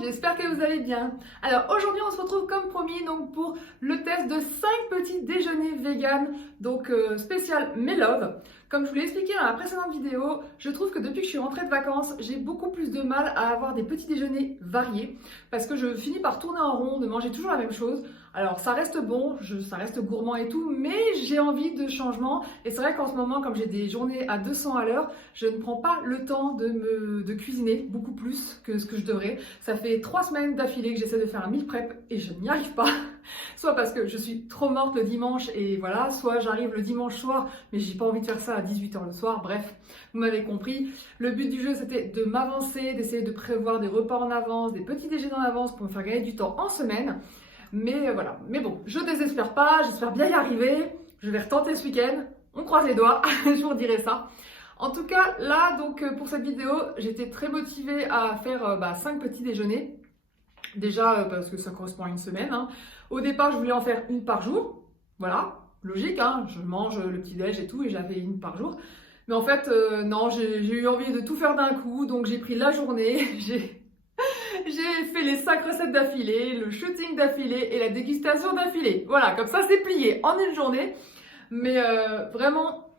J'espère que vous allez bien. Alors aujourd'hui on se retrouve comme promis donc pour le test de 5 petits déjeuners vegan, donc spécial Melove. Comme je vous l'ai expliqué dans la précédente vidéo, je trouve que depuis que je suis rentrée de vacances, j'ai beaucoup plus de mal à avoir des petits déjeuners variés parce que je finis par tourner en rond, de manger toujours la même chose. Alors ça reste bon, ça reste gourmand et tout, mais j'ai envie de changement. Et c'est vrai qu'en ce moment, comme j'ai des journées à 200 à l'heure, je ne prends pas le temps de cuisiner beaucoup plus que ce que je devrais. Ça fait 3 semaines d'affilée que j'essaie de faire un meal prep et je n'y arrive pas. Soit parce que je suis trop morte le dimanche et voilà, soit j'arrive le dimanche soir, mais j'ai pas envie de faire ça à 18h le soir. Bref, vous m'avez compris. Le but du jeu, c'était de m'avancer, d'essayer de prévoir des repas en avance, des petits déjeuners en avance pour me faire gagner du temps en semaine. Mais voilà, mais bon, je désespère pas, j'espère bien y arriver. Je vais retenter ce week-end, on croise les doigts, je vous redirai ça. En tout cas, là, donc pour cette vidéo, j'étais très motivée à faire 5 petits déjeuners. Déjà parce que ça correspond à une semaine. Hein. Au départ, je voulais en faire une par jour. Voilà, logique, hein, je mange le petit-déj et tout, et j'avais une par jour. Mais en fait, non, j'ai eu envie de tout faire d'un coup, donc j'ai pris la journée, j'ai fait les 5 recettes d'affilée, le shooting d'affilée et la dégustation d'affilée. Voilà, comme ça c'est plié en une journée. Mais vraiment,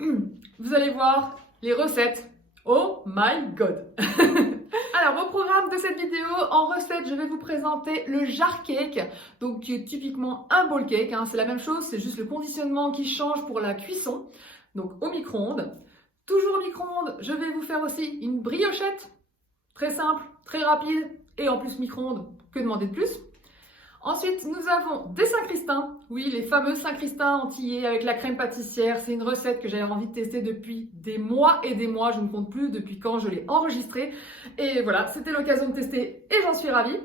vous allez voir les recettes. Oh my god. Alors au programme de cette vidéo, en recette, je vais vous présenter le jar cake. Donc qui est typiquement un bowl cake. Hein. C'est la même chose, c'est juste le conditionnement qui change pour la cuisson. Donc au micro-ondes. Toujours au micro-ondes, je vais vous faire aussi une briochette. Très simple, très rapide. Et en plus micro-ondes, que demander de plus? Ensuite, nous avons des Saint-Christin. Oui, les fameux Saint-Christin entiers avec la crème pâtissière. C'est une recette que j'avais envie de tester depuis des mois et des mois. Je ne compte plus depuis quand je l'ai enregistrée. Et voilà, c'était l'occasion de tester et j'en suis ravie.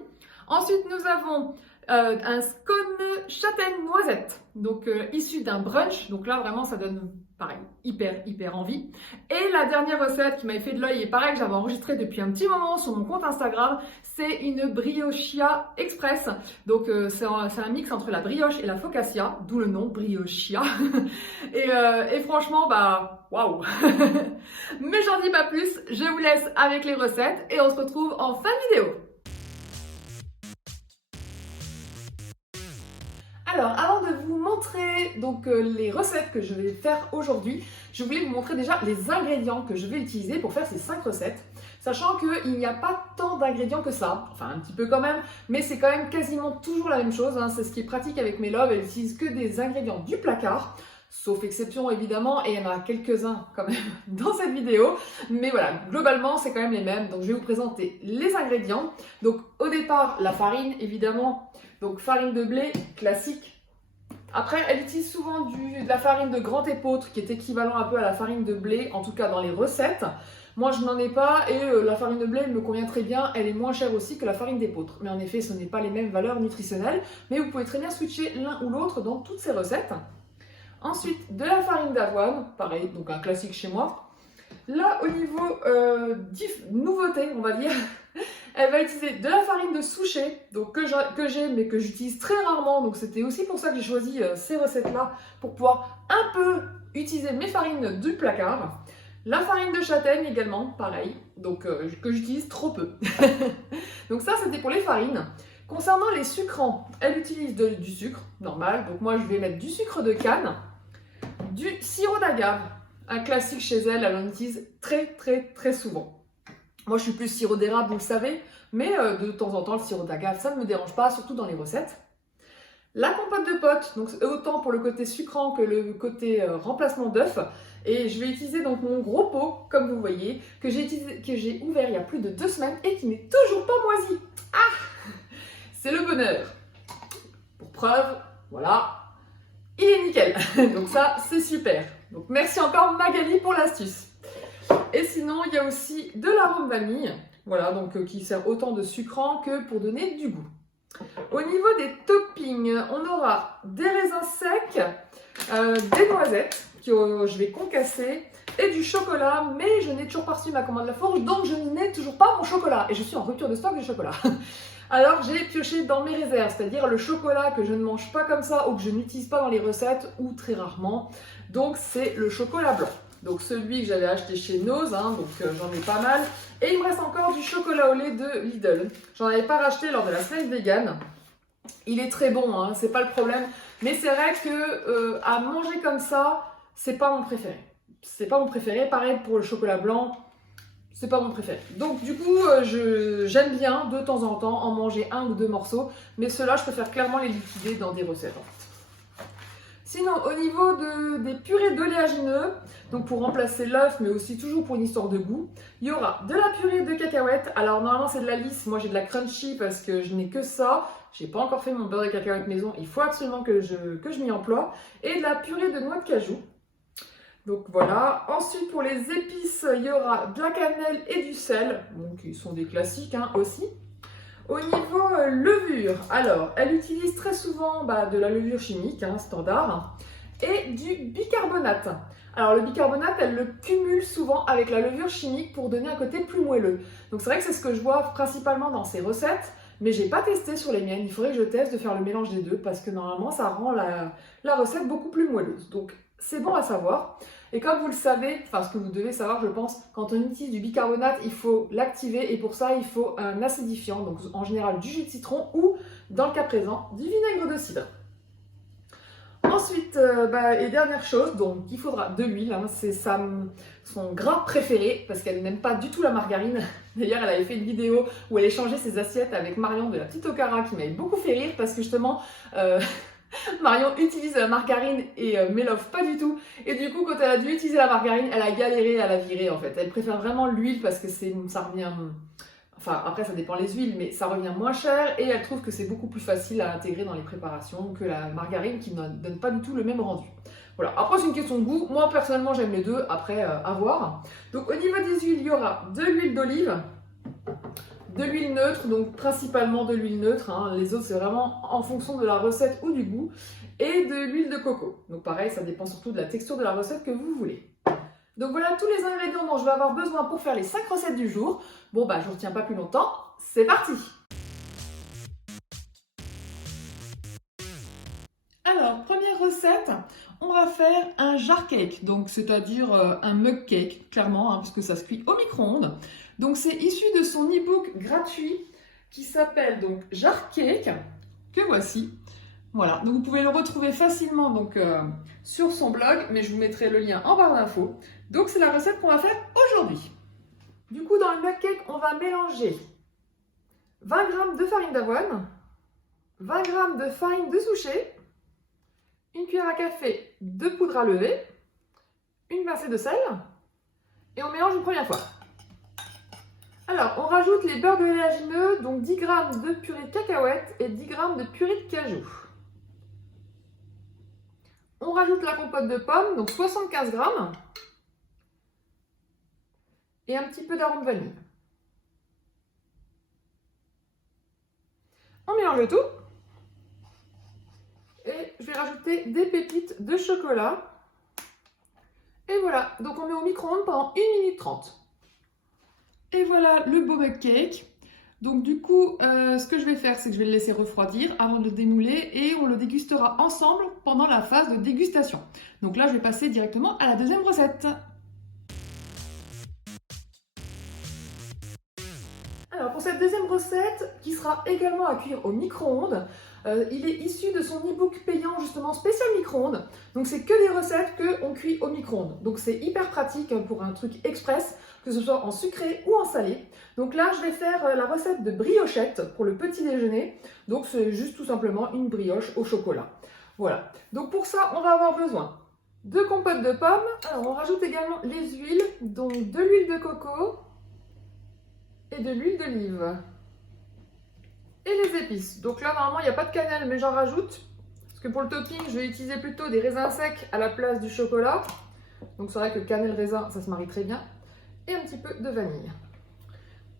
Ensuite, nous avons un scone châtaigne noisette. Donc, issu d'un brunch. Donc là, vraiment, ça donne, pareil, hyper envie. Et la dernière recette qui m'avait fait de l'œil et pareil que j'avais enregistré depuis un petit moment sur mon compte Instagram, c'est une briochia express. Donc c'est un mix entre la brioche et la focaccia, d'où le nom briochia. et franchement, bah waouh. Mais j'en dis pas plus, je vous laisse avec les recettes et on se retrouve en fin de vidéo. Alors, avant de vous montrer donc les recettes que je vais faire aujourd'hui, je voulais vous montrer déjà les ingrédients que je vais utiliser pour faire ces 5 recettes. Sachant qu'il n'y a pas tant d'ingrédients que ça, enfin un petit peu quand même, mais c'est quand même quasiment toujours la même chose. Hein. C'est ce qui est pratique avec Melove, elle n'utilise que des ingrédients du placard. Sauf exception évidemment, et il y en a quelques-uns quand même dans cette vidéo. Mais voilà, globalement c'est quand même les mêmes. Donc je vais vous présenter les ingrédients. Donc au départ, la farine évidemment. Donc farine de blé classique. Après, elle utilise souvent de la farine de grand épeautre qui est équivalent un peu à la farine de blé, en tout cas dans les recettes. Moi, je n'en ai pas et la farine de blé elle me convient très bien. Elle est moins chère aussi que la farine d'épeautre. Mais en effet, ce n'est pas les mêmes valeurs nutritionnelles. Mais vous pouvez très bien switcher l'un ou l'autre dans toutes ces recettes. Ensuite, de la farine d'avoine, pareil, donc un classique chez moi. Là, au niveau nouveauté, on va dire, elle va utiliser de la farine de souchet, donc que j'ai mais que j'utilise très rarement. Donc c'était aussi pour ça que j'ai choisi ces recettes-là, pour pouvoir un peu utiliser mes farines du placard. La farine de châtaigne également, pareil, donc que j'utilise trop peu. Donc ça, c'était pour les farines. Concernant les sucrants, elle utilise du sucre normal. Donc moi, je vais mettre du sucre de canne, du sirop d'agave, un classique chez elle, elle en utilise très souvent. Moi, je suis plus sirop d'érable, vous le savez, mais de temps en temps, le sirop d'agave, ça ne me dérange pas, surtout dans les recettes. La compote de pote, donc autant pour le côté sucrant que le côté remplacement d'œuf. Et je vais utiliser donc mon gros pot, comme vous voyez, que j'ai ouvert il y a plus de 2 semaines et qui n'est toujours pas moisi. Ah, c'est le bonheur. Pour preuve, voilà, il est nickel. Donc ça, c'est super. Donc merci encore Magali pour l'astuce. Et sinon, il y a aussi de l'arôme vanille Voilà, donc qui sert autant de sucrant que pour donner du goût. Au niveau des toppings, on aura des raisins secs, des noisettes que je vais concasser et du chocolat, mais je n'ai toujours pas reçu ma commande La Forge, donc je n'ai toujours pas mon chocolat et je suis en rupture de stock de chocolat. Alors j'ai pioché dans mes réserves, c'est-à-dire le chocolat que je ne mange pas comme ça ou que je n'utilise pas dans les recettes ou très rarement, donc c'est le chocolat blanc. Donc celui que j'avais acheté chez Nose, donc j'en ai pas mal. Et il me reste encore du chocolat au lait de Lidl. J'en avais pas racheté lors de la semaine vegan. Il est très bon, c'est pas le problème. Mais c'est vrai que à manger comme ça, c'est pas mon préféré. C'est pas mon préféré. Pareil pour le chocolat blanc, c'est pas mon préféré. Donc du coup, j'aime bien de temps en temps en manger 1 ou 2 morceaux. Mais ceux-là, je préfère clairement les liquider dans des recettes en fait. Sinon, au niveau des purées d'oléagineux, donc pour remplacer l'œuf, mais aussi toujours pour une histoire de goût, il y aura de la purée de cacahuètes. Alors normalement c'est de la lisse, moi j'ai de la crunchy parce que je n'ai que ça. J'ai pas encore fait mon beurre de cacahuètes maison, il faut absolument que je m'y emploie. Et de la purée de noix de cajou. Donc voilà. Ensuite pour les épices, il y aura de la cannelle et du sel, donc ils sont des classiques aussi. Au niveau levure, alors elle utilise très souvent de la levure chimique, standard, et du bicarbonate. Alors le bicarbonate, elle le cumule souvent avec la levure chimique pour donner un côté plus moelleux. Donc c'est vrai que c'est ce que je vois principalement dans ses recettes, mais j'ai pas testé sur les miennes. Il faudrait que je teste de faire le mélange des deux parce que normalement ça rend la recette beaucoup plus moelleuse. Donc c'est bon à savoir. Et comme vous le savez, enfin ce que vous devez savoir je pense, quand on utilise du bicarbonate, il faut l'activer et pour ça il faut un acidifiant, donc en général du jus de citron ou dans le cas présent du vinaigre de cidre. Ensuite, et dernière chose, donc il faudra de l'huile, c'est son gras préféré parce qu'elle n'aime pas du tout la margarine. D'ailleurs, elle avait fait une vidéo où elle échangeait ses assiettes avec Marion de la petite Okara qui m'avait beaucoup fait rire parce que justement, Marion utilise la margarine et Melov pas du tout. Et du coup, quand elle a dû utiliser la margarine, elle a galéré à la virer en fait. Elle préfère vraiment l'huile parce que ça revient... Enfin, après, ça dépend les huiles, mais ça revient moins cher et elle trouve que c'est beaucoup plus facile à intégrer dans les préparations que la margarine qui ne donne pas du tout le même rendu. Voilà, après c'est une question de goût. Moi, personnellement, j'aime les deux, après, à voir. Donc, au niveau des huiles, il y aura de l'huile d'olive, de l'huile neutre, donc principalement de l'huile neutre. Les autres, c'est vraiment en fonction de la recette ou du goût. Et de l'huile de coco. Donc, pareil, ça dépend surtout de la texture de la recette que vous voulez. Donc voilà tous les ingrédients dont je vais avoir besoin pour faire les 5 recettes du jour. Bon je ne retiens pas plus longtemps, c'est parti! Alors, première recette, on va faire un jar cake, donc c'est-à-dire un mug cake, clairement, parce que ça se cuit au micro-ondes. Donc c'est issu de son e-book gratuit qui s'appelle donc Jar Cake, que voici. Voilà, donc vous pouvez le retrouver facilement sur son blog, mais je vous mettrai le lien en barre d'infos. Donc c'est la recette qu'on va faire aujourd'hui. Du coup, dans le mug cake, on va mélanger 20 g de farine d'avoine, 20 g de farine de souchet, une cuillère à café de poudre à lever, une pincée de sel, et on mélange une première fois. Alors, on rajoute les beurres d'oléagineux, donc 10 g de purée de cacahuètes et 10 g de purée de cajou. On rajoute la compote de pommes, donc 75 g, et un petit peu d'arôme vanille. On mélange le tout. Et je vais rajouter des pépites de chocolat. Et voilà, donc on met au micro-ondes pendant 1 minute 30. Et voilà le beau mug cake. Donc du coup, ce que je vais faire, c'est que je vais le laisser refroidir avant de le démouler et on le dégustera ensemble pendant la phase de dégustation. Donc là, je vais passer directement à la deuxième recette. Alors pour cette deuxième recette, qui sera également à cuire au micro-ondes, il est issu de son e-book payant justement spécial micro-ondes. Donc c'est que des recettes qu'on cuit au micro-ondes. Donc c'est hyper pratique pour un truc express, que ce soit en sucré ou en salé. Donc là je vais faire la recette de briochette pour le petit déjeuner. Donc c'est juste tout simplement une brioche au chocolat. Voilà. Donc pour ça on va avoir besoin de compote de pommes. Alors on rajoute également les huiles, donc de l'huile de coco et de l'huile d'olive. Et les épices. Donc là, normalement, il n'y a pas de cannelle, mais j'en rajoute. Parce que pour le topping, je vais utiliser plutôt des raisins secs à la place du chocolat. Donc c'est vrai que cannelle raisin, ça se marie très bien. Et un petit peu de vanille.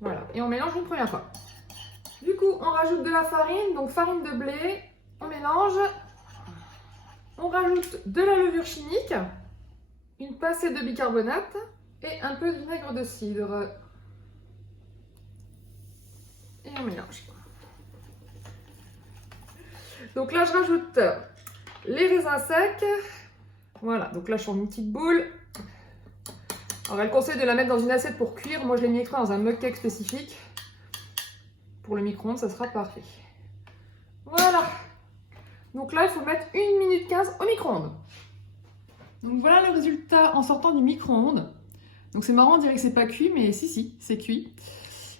Voilà, et on mélange une première fois. Du coup, on rajoute de la farine, donc farine de blé, on mélange. On rajoute de la levure chimique, une pincée de bicarbonate et un peu de vinaigre de cidre. Et on mélange. Donc là, je rajoute les raisins secs. Voilà, donc là, je fais une petite boule. Alors, elle conseille de la mettre dans une assiette pour cuire. Moi, je l'ai mis exprès dans un mug cake spécifique. Pour le micro-ondes, ça sera parfait. Voilà. Donc là, il faut mettre 1 minute 15 au micro-ondes. Donc voilà le résultat en sortant du micro-ondes. Donc c'est marrant, on dirait que c'est pas cuit, mais si, c'est cuit.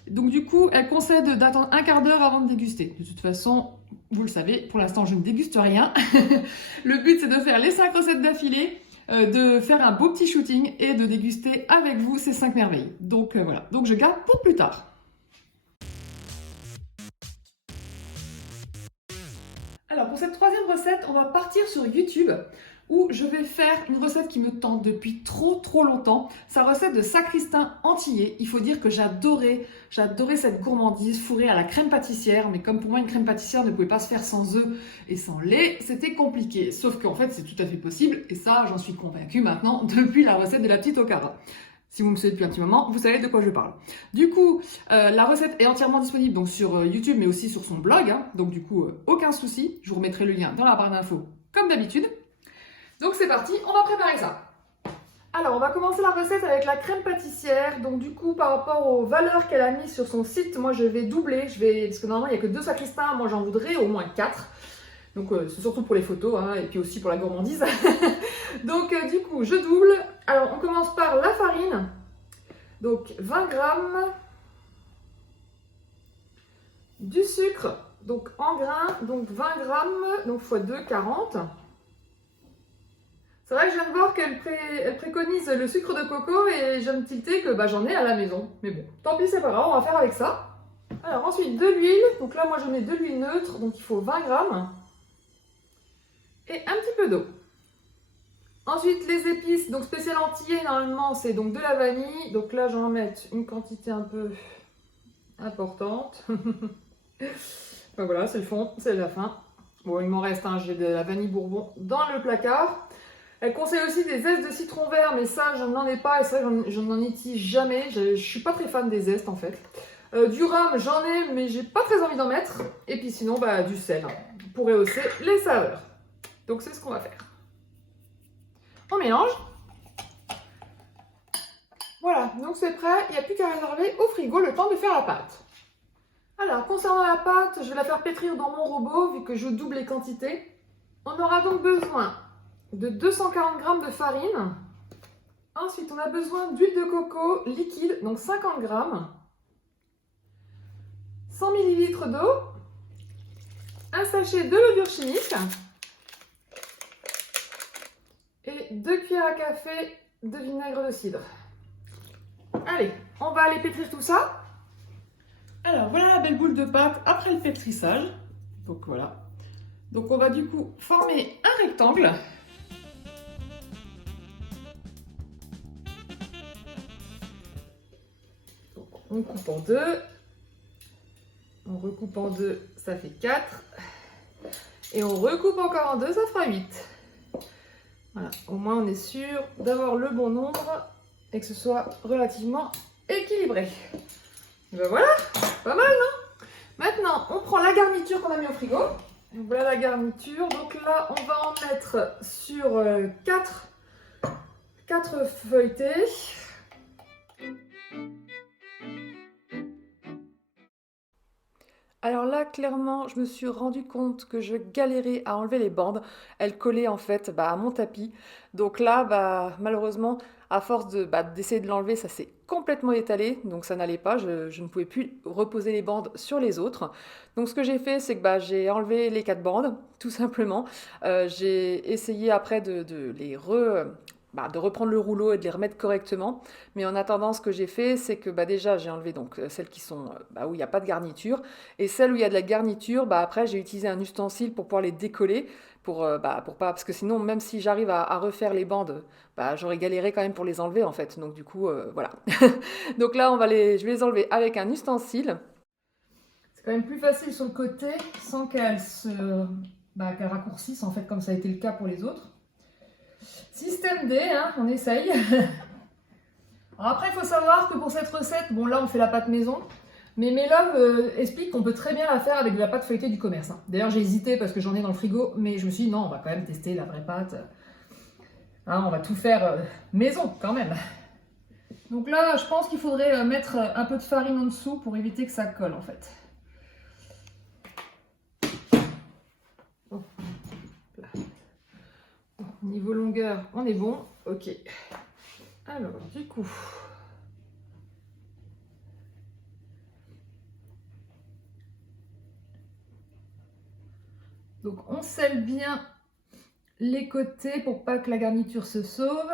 Donc du coup, elle conseille d'attendre un quart d'heure avant de déguster. De toute façon, vous le savez, pour l'instant, je ne déguste rien. Le but, c'est de faire les 5 recettes d'affilée, de faire un beau petit shooting et de déguster avec vous ces 5 merveilles. Donc voilà, donc je garde pour plus tard. Alors pour cette troisième recette, on va partir sur YouTube où je vais faire une recette qui me tente depuis trop longtemps. Sa recette de sacristain antillais. Il faut dire que j'adorais cette gourmandise fourrée à la crème pâtissière, mais comme pour moi une crème pâtissière ne pouvait pas se faire sans œufs et sans lait, c'était compliqué. Sauf qu'en fait c'est tout à fait possible et ça j'en suis convaincue maintenant depuis la recette de la petite Okara. Si vous me suivez depuis un petit moment, vous savez de quoi je parle. Du coup, la recette est entièrement disponible donc sur YouTube, mais aussi sur son blog. Donc du coup, aucun souci. Je vous remettrai le lien dans la barre d'infos, comme d'habitude. Donc c'est parti, on va préparer ça. Alors, on va commencer la recette avec la crème pâtissière. Donc du coup, par rapport aux valeurs qu'elle a mises sur son site, moi je vais doubler. Parce que normalement, il n'y a que 2 sacristains. Moi, j'en voudrais au moins 4. Donc c'est surtout pour les photos, hein, et puis aussi pour la gourmandise. Donc du coup, je double. Alors on commence par la farine. Donc 20 grammes. Du sucre, donc en grains, donc 20 grammes, donc x 2, 40. C'est vrai que je viens de voir qu'elle préconise le sucre de coco et je viens de tilter que j'en ai à la maison. Mais bon, tant pis, c'est pas grave, on va faire avec ça. Alors ensuite, de l'huile. Donc là, moi je mets de l'huile neutre, donc il faut 20 grammes. Et un petit peu d'eau. Ensuite, les épices, donc spécial antillais, normalement, c'est donc de la vanille. Donc là, je vais en mettre une quantité un peu importante. Voilà, c'est le fond, c'est la fin. Bon, il m'en reste, hein, j'ai de la vanille bourbon dans le placard. Elle conseille aussi des zestes de citron vert, mais ça, je n'en ai pas et ça, je n'en utilise jamais. Je suis pas très fan des zestes, en fait. Du rhum, j'en ai, mais j'ai pas très envie d'en mettre. Et puis sinon, du sel, pour rehausser les saveurs. Donc c'est ce qu'on va faire. On mélange. Voilà, donc c'est prêt. Il n'y a plus qu'à réserver au frigo le temps de faire la pâte. Alors, concernant la pâte, je vais la faire pétrir dans mon robot, vu que je double les quantités. On aura donc besoin de 240 g de farine. Ensuite, on a besoin d'huile de coco liquide, donc 50 g. 100 ml d'eau. Un sachet de levure chimique. Et 2 cuillères à café de vinaigre de cidre. Allez, on va aller pétrir tout ça. Alors voilà la belle boule de pâte après le pétrissage. Donc voilà. Donc on va du coup former un rectangle. Donc, on coupe en deux. On recoupe en deux, ça fait 4. Et on recoupe encore en deux, ça fera 8. Voilà, au moins on est sûr d'avoir le bon nombre et que ce soit relativement équilibré. Et ben voilà, pas mal, non? Maintenant, on prend la garniture qu'on a mis au frigo. Donc voilà la garniture. Donc là, on va en mettre sur 4 feuilletés. Alors là, clairement, je me suis rendu compte que je galérais à enlever les bandes. Elles collaient en fait à mon tapis. Donc là, malheureusement, à force d'essayer de l'enlever, ça s'est complètement étalé. Donc ça n'allait pas. Je ne pouvais plus reposer les bandes sur les autres. Donc ce que j'ai fait, c'est que j'ai enlevé les 4 bandes, tout simplement. J'ai essayé après de les de reprendre le rouleau et de les remettre correctement. Mais en attendant, ce que j'ai fait, c'est que déjà j'ai enlevé donc celles qui sont où il n'y a pas de garniture, et celles où il y a de la garniture, après j'ai utilisé un ustensile pour pouvoir les décoller, pour pas, parce que sinon même si j'arrive à refaire les bandes, j'aurais galéré quand même pour les enlever en fait. Donc du coup voilà. Donc là je vais les enlever avec un ustensile. C'est quand même plus facile sur le côté sans qu'elles qu'elles raccourcissent en fait, comme ça a été le cas pour les autres. Système D, hein, on essaye. Alors après, il faut savoir que pour cette recette, bon là on fait la pâte maison, mais Melove explique qu'on peut très bien la faire avec de la pâte feuilletée du commerce. Hein. D'ailleurs j'ai hésité parce que j'en ai dans le frigo, mais je me suis dit non, on va quand même tester la vraie pâte. Hein, on va tout faire maison quand même. Donc là, je pense qu'il faudrait mettre un peu de farine en dessous pour éviter que ça colle en fait. Bon. Niveau longueur, on est bon. Ok. Alors, du coup... Donc, on scelle bien les côtés pour pas que la garniture se sauve.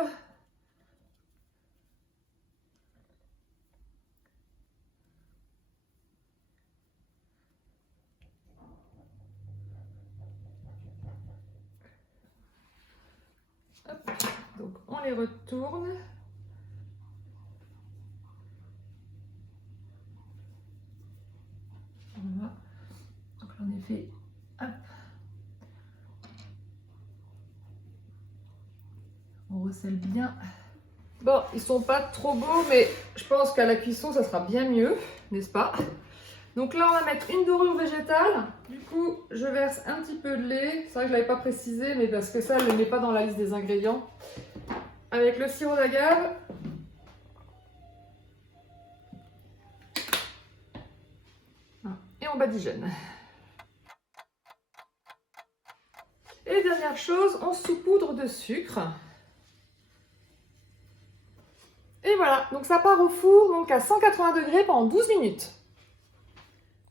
Hop. Donc, on les retourne. Voilà. Donc là, on est fait. Hop. On recèle bien. Bon, ils sont pas trop beaux, mais je pense qu'à la cuisson, ça sera bien mieux, n'est-ce pas? Donc là, on va mettre une dorure végétale. Du coup, je verse un petit peu de lait. C'est vrai que je ne l'avais pas précisé, mais parce que ça, je ne le mets pas dans la liste des ingrédients. Avec le sirop d'agave. Et on badigeonne. Et dernière chose, on saupoudre de sucre. Et voilà, donc ça part au four donc à 180 degrés pendant 12 minutes.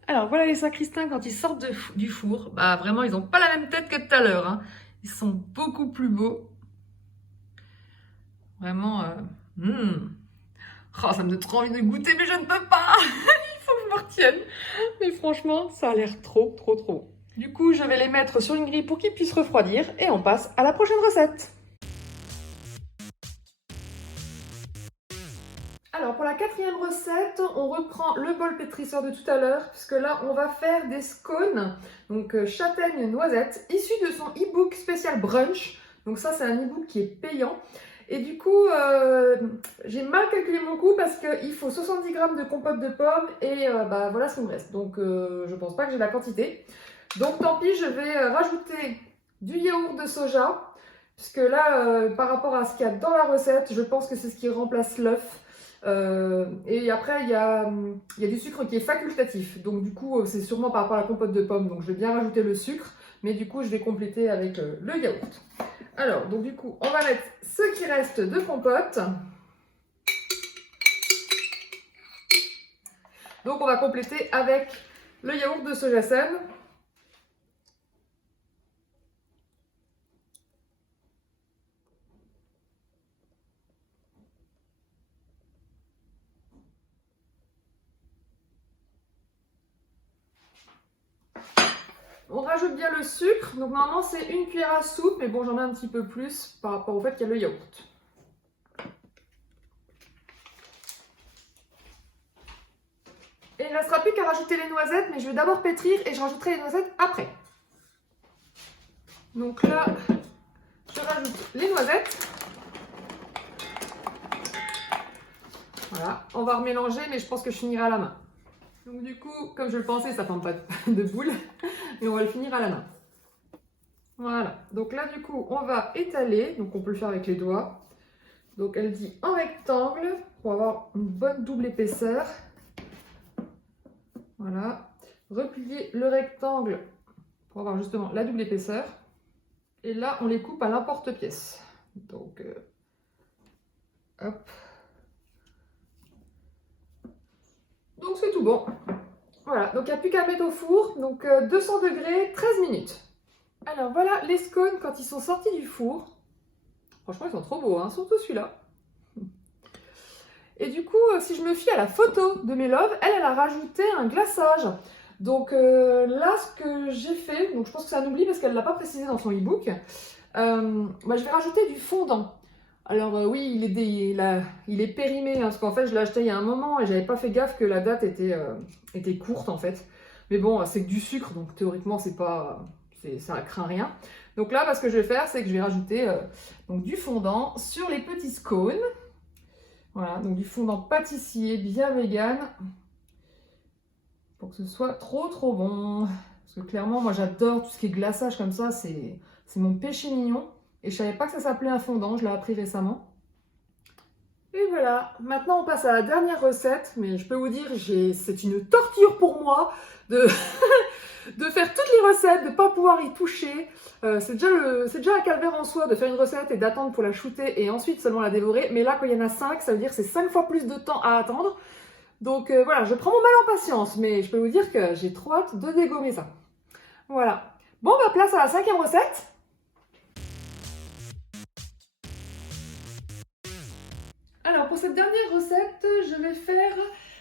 Alors voilà les sacristains quand ils sortent du four, vraiment ils n'ont pas la même tête que tout à l'heure. Hein. Ils sont beaucoup plus beaux. Vraiment, Oh, ça me donne trop envie de goûter mais je ne peux pas. Il faut que je me retienne. Mais franchement, ça a l'air trop, trop, trop. Du coup, je vais les mettre sur une grille pour qu'ils puissent refroidir et on passe à la prochaine recette. Alors pour la quatrième recette, on reprend le bol pétrisseur de tout à l'heure, puisque là on va faire des scones, donc châtaigne noisette, issu de son e-book spécial brunch. Donc ça c'est un e-book qui est payant. Et du coup, j'ai mal calculé mon coût parce qu'il faut 70 g de compote de pommes et voilà ce qu'il me reste. Donc je pense pas que j'ai la quantité. Donc tant pis, je vais rajouter du yaourt de soja, puisque là, par rapport à ce qu'il y a dans la recette, je pense que c'est ce qui remplace l'œuf. Et après il y a du sucre qui est facultatif, donc du coup c'est sûrement par rapport à la compote de pommes, donc je vais bien rajouter le sucre, mais du coup je vais compléter avec le yaourt. Alors donc du coup on va mettre ce qui reste de compote, donc on va compléter avec le yaourt de soja sème. On rajoute bien le sucre, donc normalement c'est une cuillère à soupe, mais bon j'en ai un petit peu plus par rapport au fait qu'il y a le yaourt. Et il ne restera plus qu'à rajouter les noisettes, mais je vais d'abord pétrir et je rajouterai les noisettes après. Donc là, je rajoute les noisettes. Voilà, on va remélanger, mais je pense que je finirai à la main. Donc du coup, comme je le pensais, ça ne forme pas de boule, mais on va le finir à la main. Voilà, donc là du coup, on va étaler, donc on peut le faire avec les doigts. Donc elle dit en rectangle, pour avoir une bonne double épaisseur. Voilà, replier le rectangle pour avoir justement la double épaisseur. Et là, on les coupe à l'emporte-pièce. Donc, hop. Donc c'est tout bon. Voilà, donc il n'y a plus qu'à mettre au four. Donc 200 degrés, 13 minutes. Alors voilà les scones quand ils sont sortis du four. Franchement, ils sont trop beaux, hein, surtout celui-là. Et du coup, si je me fie à la photo de mes loves, elle a rajouté un glaçage. Donc là, ce que j'ai fait, donc je pense que c'est un oubli parce qu'elle ne l'a pas précisé dans son e-book, je vais rajouter du fondant. Alors oui, il est périmé, hein, parce qu'en fait, je l'ai acheté il y a un moment et j'avais pas fait gaffe que la date était courte en fait. Mais bon, c'est que du sucre, donc théoriquement, ça craint rien. Donc là, ce que je vais faire, c'est que je vais rajouter donc, du fondant sur les petits scones. Voilà, donc du fondant pâtissier bien vegan. Pour que ce soit trop bon. Parce que clairement, moi j'adore tout ce qui est glaçage comme ça, c'est mon péché mignon. Et je savais pas que ça s'appelait un fondant, je l'ai appris récemment. Et voilà, maintenant on passe à la dernière recette, mais je peux vous dire, c'est une torture pour moi de, de faire toutes les recettes, de ne pas pouvoir y toucher. C'est déjà un calvaire en soi de faire une recette et d'attendre pour la shooter et ensuite seulement la dévorer. Mais là, quand il y en a 5, ça veut dire que c'est 5 fois plus de temps à attendre. Donc voilà, je prends mon mal en patience, mais je peux vous dire que j'ai trop hâte de dégommer ça. Voilà. Bon, place à la 5e recette. Alors, pour cette dernière recette, je vais faire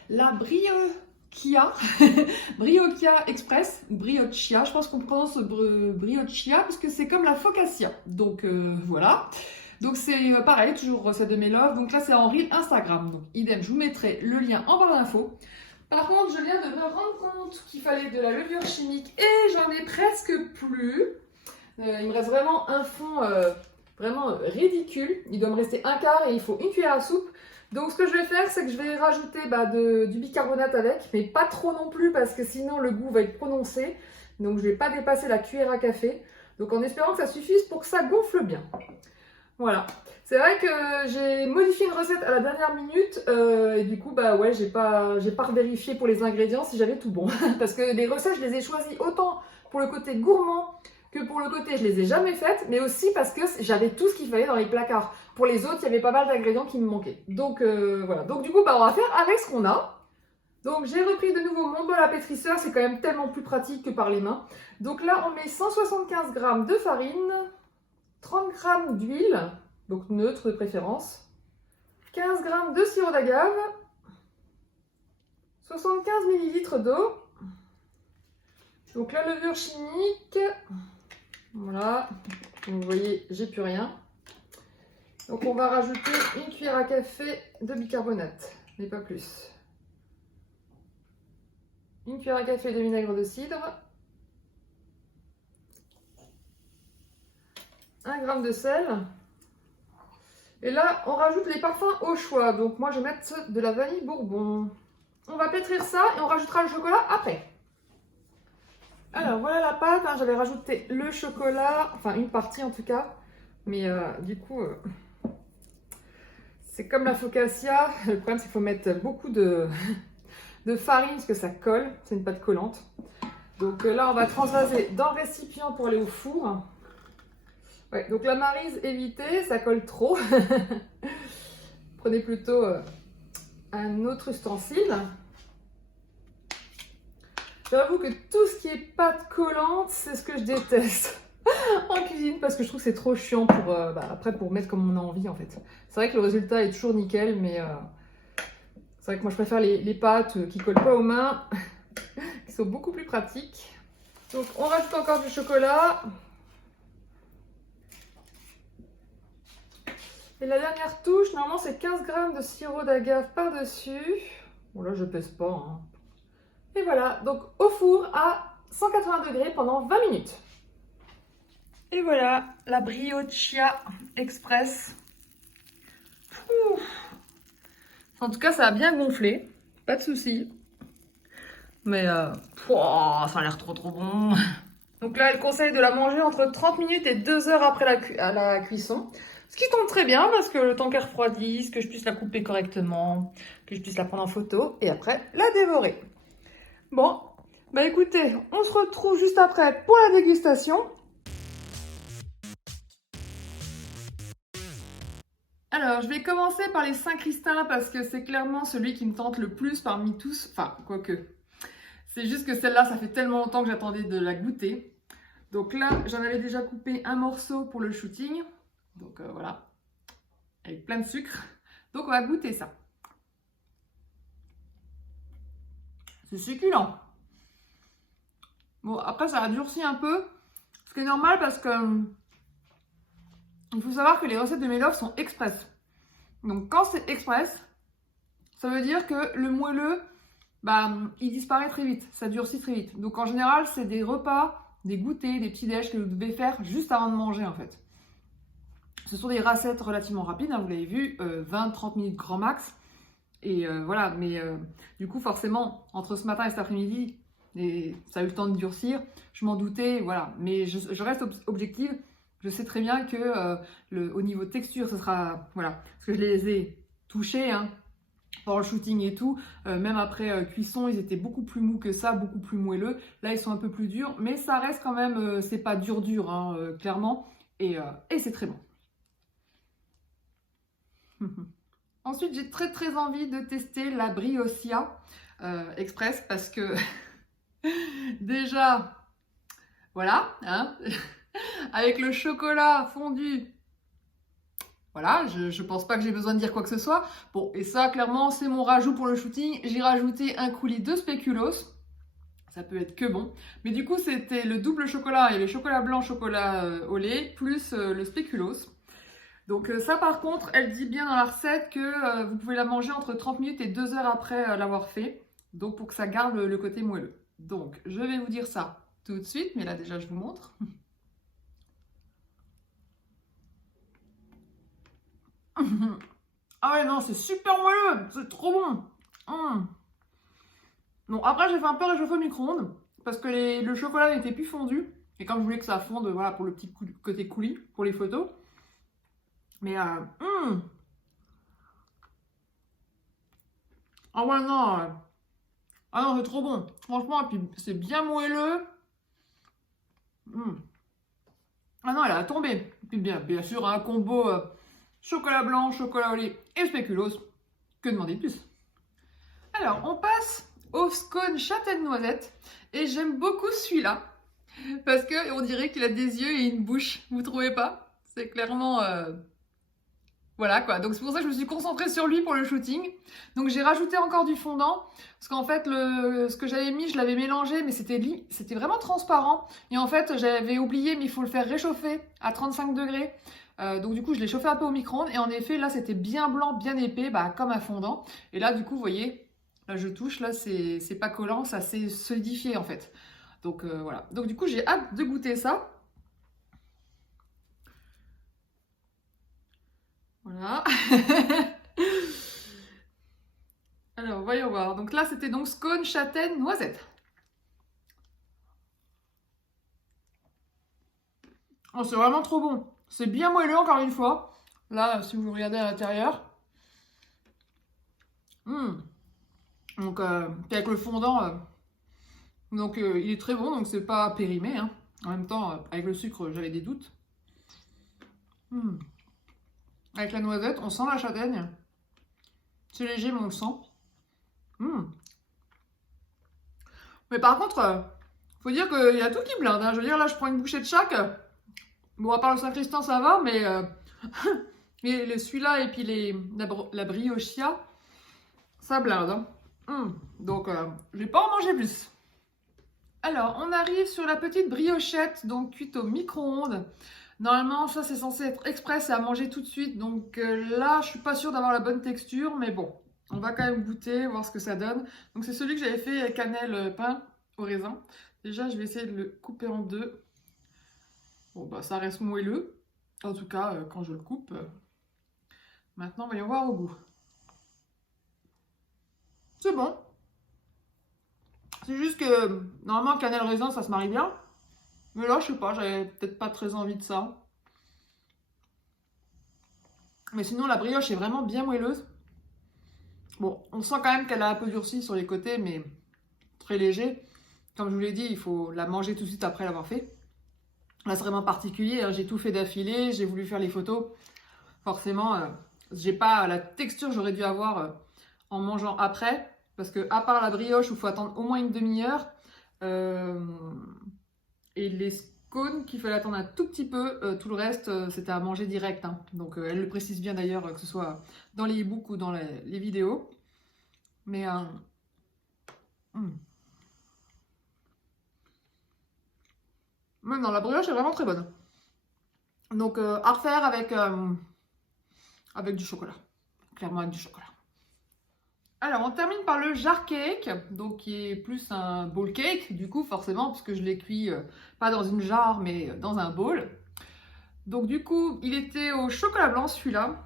la briochia. Briochia Express, briochia. Je pense qu'on prononce briochia parce que c'est comme la focaccia. Donc voilà. Donc c'est pareil, toujours recette de mes loves. Donc là c'est en reel Instagram. Donc idem, je vous mettrai le lien en barre d'infos. Par contre, je viens de me rendre compte qu'il fallait de la levure chimique et j'en ai presque plus. Il me reste vraiment un fond vraiment ridicule. Il doit me rester un quart et il faut une cuillère à soupe. Donc ce que je vais faire, c'est que je vais rajouter du bicarbonate avec, mais pas trop non plus parce que sinon le goût va être prononcé. Donc je ne vais pas dépasser la cuillère à café. Donc en espérant que ça suffise pour que ça gonfle bien. Voilà. C'est vrai que j'ai modifié une recette à la dernière minute et du coup, ouais, j'ai pas revérifié pour les ingrédients si j'avais tout bon. Parce que les recettes, je les ai choisies autant pour le côté gourmand que pour le côté, je les ai jamais faites, mais aussi parce que j'avais tout ce qu'il fallait dans les placards. Pour les autres, il y avait pas mal d'ingrédients qui me manquaient. Donc voilà. Donc du coup, on va faire avec ce qu'on a. Donc j'ai repris de nouveau mon bol à pétrisseur, c'est quand même tellement plus pratique que par les mains. Donc là, on met 175 g de farine, 30 g d'huile, donc neutre de préférence, 15 g de sirop d'agave, 75 ml d'eau, donc la levure chimique, voilà, vous voyez, j'ai plus rien. Donc on va rajouter une cuillère à café de bicarbonate, mais pas plus. Une cuillère à café de vinaigre de cidre, 1 g de sel. Et là, on rajoute les parfums au choix. Donc moi, je vais mettre de la vanille bourbon. On va pétrir ça et on rajoutera le chocolat après. Alors voilà la pâte. J'avais rajouté le chocolat, enfin une partie en tout cas. Mais du coup, c'est comme la focaccia. Le problème, c'est qu'il faut mettre beaucoup de farine parce que ça colle. C'est une pâte collante. Donc là, on va transvaser dans le récipient pour aller au four. Ouais, donc la maryse, évitez, ça colle trop. Prenez plutôt un autre ustensile. J'avoue que tout ce qui est pâte collante, c'est ce que je déteste en cuisine parce que je trouve que c'est trop chiant pour, après pour mettre comme on a envie en fait. C'est vrai que le résultat est toujours nickel, mais c'est vrai que moi je préfère les pâtes qui collent pas aux mains, qui sont beaucoup plus pratiques. Donc on rajoute encore du chocolat. Et la dernière touche, normalement c'est 15 g de sirop d'agave par-dessus. Bon là je pèse pas. Hein. Et voilà, donc au four à 180 degrés pendant 20 minutes. Et voilà, la briochia express. Ouh. En tout cas ça a bien gonflé, pas de souci. Mais ça a l'air trop bon. Donc là elle conseille de la manger entre 30 minutes et 2 heures après la cuisson. Ce qui tombe très bien parce que le temps qu'elle refroidisse, que je puisse la couper correctement, que je puisse la prendre en photo et après la dévorer. Bon, écoutez, on se retrouve juste après pour la dégustation. Alors, je vais commencer par les Saint-Christin parce que c'est clairement celui qui me tente le plus parmi tous. Enfin, quoique. C'est juste que celle-là, ça fait tellement longtemps que j'attendais de la goûter. Donc là, j'en avais déjà coupé un morceau pour le shooting. Donc voilà. avec plein de sucre. Donc on va goûter ça. C'est succulent. Bon, après ça a durci un peu, ce qui est normal parce que il faut savoir que les recettes de Melov sont express. Donc quand c'est express, ça veut dire que le moelleux, bah, il disparaît très vite, ça durcit très vite. Donc en général, c'est des repas, des goûters, des petits déj que vous devez faire juste avant de manger en fait. Ce sont des recettes relativement rapides, hein, vous l'avez vu, 20-30 minutes grand max. Et voilà, mais du coup forcément, entre ce matin et cet après-midi, ça a eu le temps de durcir, je m'en doutais, voilà. Mais je reste objective, je sais très bien que au niveau texture, ce sera, voilà, parce que je les ai touchés, hein, pour le shooting et tout, même après cuisson, ils étaient beaucoup plus mous que ça, beaucoup plus moelleux. Là, ils sont un peu plus durs, mais ça reste quand même, c'est pas dur, hein, clairement, et c'est très bon. Ensuite, j'ai très envie de tester la Briosia Express parce que déjà, voilà, hein, avec le chocolat fondu, voilà, je pense pas que j'ai besoin de dire quoi que ce soit. Bon, et ça, clairement, c'est mon rajout pour le shooting. J'ai rajouté un coulis de spéculoos. Ça peut être que bon. Mais du coup, c'était le double chocolat et le chocolat blanc, chocolat au lait, plus le spéculoos. Donc ça, par contre, elle dit bien dans la recette que vous pouvez la manger entre 30 minutes et 2 heures après l'avoir fait. Donc pour que ça garde le côté moelleux. Donc, je vais vous dire ça tout de suite. Mais là, déjà, je vous montre. Ah ouais, non, c'est super moelleux, c'est trop bon. Bon, après, j'ai fait un peu réchauffer au micro-ondes parce que le chocolat n'était plus fondu. Et comme je voulais que ça fonde, voilà, pour le petit côté coulis, pour les photos. Mais, ah ouais, non. Ah non, c'est trop bon. Franchement, et puis c'est bien moelleux. Ah non, elle a tombé. Et puis bien sûr, un combo chocolat blanc, chocolat au lait et spéculoos. Que demander de plus? Alors, on passe au scone châtaigne noisette. Et j'aime beaucoup celui-là. Parce qu'on dirait qu'il a des yeux et une bouche. Vous trouvez pas? C'est clairement... Voilà quoi. Donc c'est pour ça que je me suis concentrée sur lui pour le shooting. Donc j'ai rajouté encore du fondant. Parce qu'en fait, ce que j'avais mis, je l'avais mélangé, mais c'était vraiment transparent. Et en fait, j'avais oublié, mais il faut le faire réchauffer à 35 degrés. Donc du coup, je l'ai chauffé un peu au micro-ondes. Et en effet, là, c'était bien blanc, bien épais, bah, comme un fondant. Et là, du coup, vous voyez, là, je touche, là, c'est pas collant, ça s'est solidifié en fait. Donc voilà. Donc du coup, j'ai hâte de goûter ça. Voilà. Alors, voyons voir. Donc là, c'était donc scone, châtaigne, noisette. Oh, c'est vraiment trop bon. C'est bien moelleux, encore une fois. Là, si vous regardez à l'intérieur. Donc, puis avec le fondant, donc il est très bon, donc c'est pas périmé, hein. En même temps, avec le sucre, j'avais des doutes. Avec la noisette, on sent la châtaigne. C'est léger, mais on le sent. Mais par contre, faut dire qu'il y a tout qui blinde, hein. Je veux dire, là, je prends une bouchée de chaque. Bon, à part le Saint-Christin, ça va, mais celui-là et puis la briochia, ça blinde, hein. Donc, je vais pas en manger plus. Alors, on arrive sur la petite briochette, donc cuite au micro-ondes. Normalement, ça, c'est censé être express et à manger tout de suite. Donc là, je suis pas sûre d'avoir la bonne texture, mais bon, on va quand même goûter, voir ce que ça donne. Donc c'est celui que j'avais fait avec cannelle pain au raisin. Déjà, je vais essayer de le couper en deux. Bon, bah ça reste moelleux. En tout cas, quand je le coupe. Maintenant, voyons voir au goût. C'est bon. C'est juste que, normalement, cannelle raisin, ça se marie bien. Mais là, je sais pas, j'avais peut-être pas très envie de ça. Mais sinon, la brioche est vraiment bien moelleuse. Bon, on sent quand même qu'elle a un peu durci sur les côtés, mais très léger. Comme je vous l'ai dit, il faut la manger tout de suite après l'avoir fait. Là, c'est vraiment particulier, hein. J'ai tout fait d'affilée, j'ai voulu faire les photos. Forcément, j'ai pas la texture que j'aurais dû avoir en mangeant après. Parce que, à part la brioche, où il faut attendre au moins une demi-heure, et cône qu'il fallait attendre un tout petit peu. Tout le reste, c'était à manger direct. Hein. Donc, elle le précise bien d'ailleurs, que ce soit dans les e-books ou dans les vidéos. Mais... Même dans la brioche est vraiment très bonne. Donc, à refaire avec du chocolat. Clairement avec du chocolat. Alors, on termine par le jar cake, donc qui est plus un bowl cake, du coup, forcément, puisque je l'ai cuit pas dans une jarre, mais dans un bowl. Donc, du coup, il était au chocolat blanc, celui-là.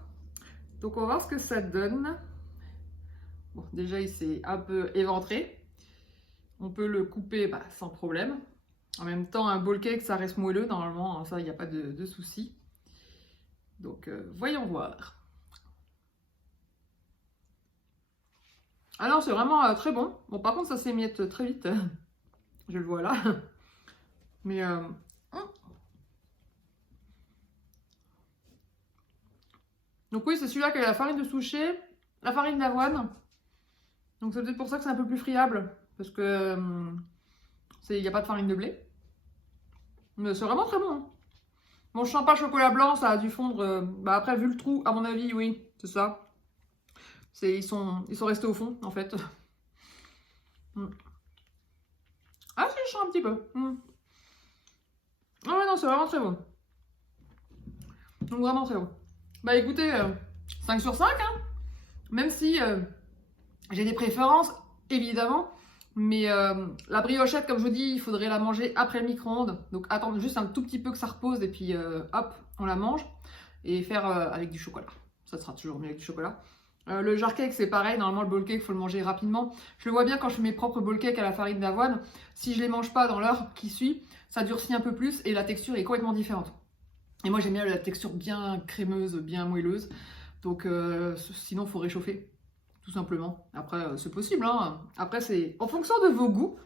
Donc, on va voir ce que ça donne. Bon, déjà, il s'est un peu éventré. On peut le couper sans problème. En même temps, un bowl cake, ça reste moelleux, normalement, hein, ça, il n'y a pas de souci. Donc, voyons voir. Ah non, c'est vraiment très bon. Bon, par contre, ça s'émiette très vite. Je le vois là. Mais... Donc oui, c'est celui-là qui a la farine de souchet, la farine d'avoine. Donc c'est peut-être pour ça que c'est un peu plus friable. Parce que il n'y a pas de farine de blé. Mais c'est vraiment très bon. Hein. Bon, je sens pas chocolat blanc, ça a dû fondre. Après, vu le trou, à mon avis, oui, c'est ça. Ils sont restés au fond, en fait. Ah si, je sens un petit peu. Ah ouais, non, c'est vraiment très bon. Donc vraiment très bon. Bah écoutez, 5 sur 5, hein. Même si j'ai des préférences, évidemment. Mais la briochette, comme je vous dis, il faudrait la manger après le micro-ondes. Donc attendre juste un tout petit peu que ça repose et puis hop, on la mange. Et faire avec du chocolat. Ça sera toujours mieux avec du chocolat. Le jar cake, c'est pareil. Normalement, le bowl cake, il faut le manger rapidement. Je le vois bien quand je fais mes propres bowl cake à la farine d'avoine. Si je les mange pas dans l'heure qui suit, ça durcit un peu plus et la texture est complètement différente. Et moi, j'aime bien la texture bien crémeuse, bien moelleuse. Donc, sinon, il faut réchauffer, tout simplement. Après, c'est possible. Hein. Après, c'est en fonction de vos goûts.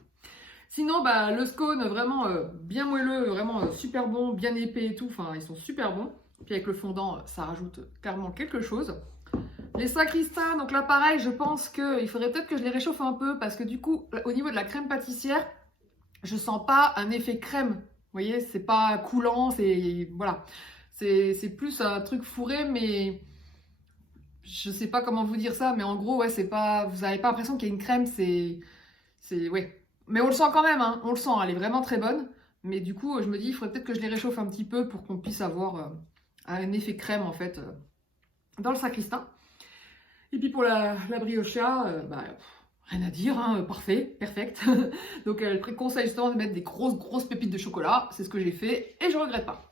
Sinon, le scone, vraiment bien moelleux, vraiment super bon, bien épais et tout. Enfin, ils sont super bons. Puis avec le fondant, ça rajoute clairement quelque chose. Les sacristains, donc là pareil, je pense qu'il faudrait peut-être que je les réchauffe un peu parce que du coup, au niveau de la crème pâtissière, je sens pas un effet crème. Vous voyez, c'est pas coulant, voilà. C'est plus un truc fourré, mais je sais pas comment vous dire ça, mais en gros, ouais, c'est pas, vous avez pas l'impression qu'il y a une crème, ouais. Mais on le sent quand même, hein, on le sent, elle est vraiment très bonne. Mais du coup, je me dis, il faudrait peut-être que je les réchauffe un petit peu pour qu'on puisse avoir un effet crème en fait dans le sacristain. Et puis pour la briocha, rien à dire, hein, parfait, perfect. Donc elle conseille justement de mettre des grosses pépites de chocolat. C'est ce que j'ai fait et je regrette pas.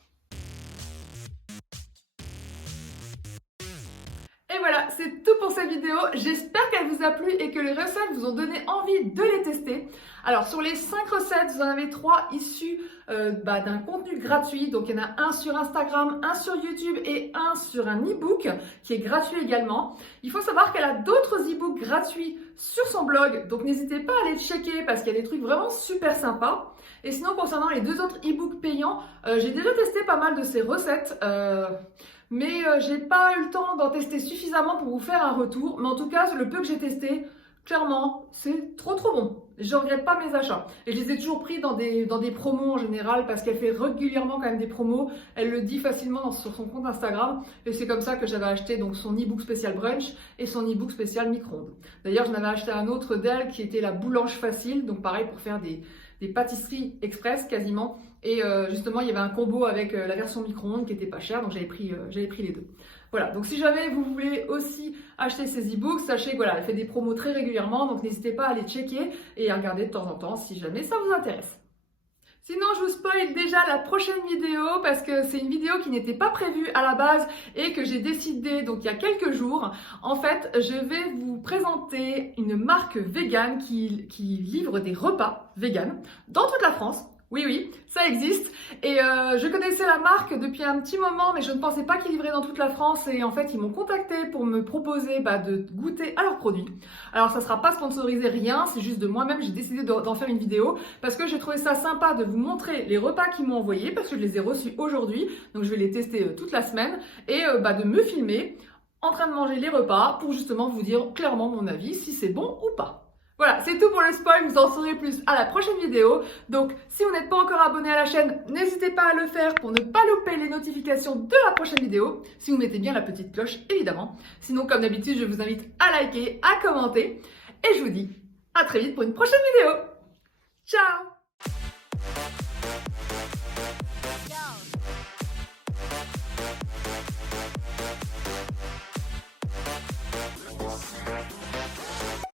Et voilà, c'est tout pour cette vidéo. J'espère qu'elle vous a plu et que les recettes vous ont donné envie de les tester. Alors sur les 5 recettes, vous en avez 3 issues d'un contenu gratuit. Donc il y en a un sur Instagram, un sur YouTube et un sur un e-book qui est gratuit également. Il faut savoir qu'elle a d'autres e-books gratuits sur son blog. Donc n'hésitez pas à les checker parce qu'il y a des trucs vraiment super sympas. Et sinon concernant les 2 autres e-books payants, j'ai déjà testé pas mal de ces recettes. Mais j'ai pas eu le temps d'en tester suffisamment pour vous faire un retour. Mais en tout cas, le peu que j'ai testé, clairement, c'est trop bon. Je regrette pas mes achats. Et je les ai toujours pris dans des promos en général parce qu'elle fait régulièrement quand même des promos. Elle le dit facilement sur son compte Instagram. Et c'est comme ça que j'avais acheté donc son e-book spécial brunch et son e-book spécial micro-ondes. D'ailleurs, j'en avais acheté un autre d'elle qui était la boulange facile. Donc pareil pour faire des pâtisseries express quasiment. Et justement, il y avait un combo avec la version micro-ondes qui était pas chère, donc j'avais pris les deux. Voilà, donc si jamais vous voulez aussi acheter ces e-books, sachez que voilà, elle fait des promos très régulièrement, donc n'hésitez pas à les checker et à regarder de temps en temps si jamais ça vous intéresse. Sinon, je vous spoil déjà la prochaine vidéo parce que c'est une vidéo qui n'était pas prévue à la base et que j'ai décidé donc il y a quelques jours. En fait, je vais vous présenter une marque végane qui livre des repas véganes dans toute la France. Oui, ça existe. Et je connaissais la marque depuis un petit moment, mais je ne pensais pas qu'ils livraient dans toute la France. Et en fait, ils m'ont contacté pour me proposer de goûter à leurs produits. Alors, ça ne sera pas sponsorisé, rien. C'est juste de moi-même, j'ai décidé d'en faire une vidéo parce que j'ai trouvé ça sympa de vous montrer les repas qu'ils m'ont envoyés parce que je les ai reçus aujourd'hui. Donc, je vais les tester toute la semaine et de me filmer en train de manger les repas pour justement vous dire clairement mon avis si c'est bon ou pas. Voilà, c'est tout pour le spoil, vous en saurez plus à la prochaine vidéo. Donc, si vous n'êtes pas encore abonné à la chaîne, n'hésitez pas à le faire pour ne pas louper les notifications de la prochaine vidéo. Si vous mettez bien la petite cloche, évidemment. Sinon, comme d'habitude, je vous invite à liker, à commenter. Et je vous dis à très vite pour une prochaine vidéo. Ciao!